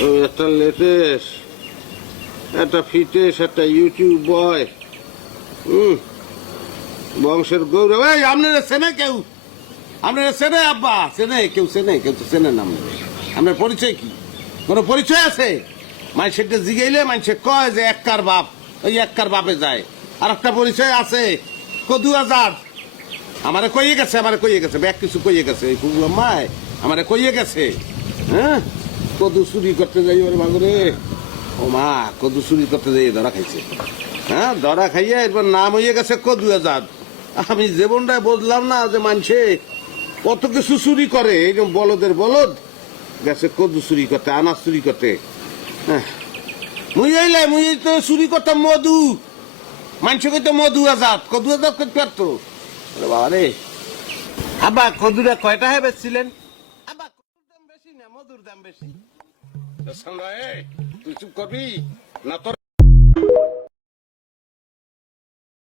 ওই একটা লেটেস্ট। একটা ফিটেস একটা ইউটিউব বয়। হুম। বংশের গৌরব। এই, আপনারা চেনে কেউ? আপনারা চেনে, আব্বা? চেনে কেউ চেনে? কেউ তো চেনে নাম আপনার পরিচয় কি? কোনো পরিচয় আছে? মানুষেরটা জিগাইলে মানুষে কয় যে এককার বাপ? ওই এককার বাপে যায়। আর একটা পরিচয় আছে, কদু আজাদ। আমারে কইয়ে গেছে, আমারে কইয়ে গেছে। ব্যাগ কিছু কইয়ে গেছে। এই কুকুর মায় আমারে কইয়ে গেছে। হ্যাঁ? কদু চুরি করতে যাই ওরে মাগুরে। ও মা কদু চুরি করতে যাই ধরা খাইছে। হ্যাঁ ধরা খাইয়ে এরপর নাম হইয়ে গেছে কদু আজাদ আমি জীবনটায় বুঝলাম না যে মানুষে কত কিছু চুরি করে, এই বলদের বলদ গেছে কদু চুরি করতে, আনাজ চুরি করতে। হ্যাঁ আইলে, মুই তো চুরি করতাম মধু। মানুষ কইতো মধু আজাদ কদু আজাদ করতে পারতো? বাবা রে আব্বা, কদুরা কয়টা হয়ে বেচছিলেন বেশি না মধুর দাম বেশি। তুই চুপ করবি? না তোর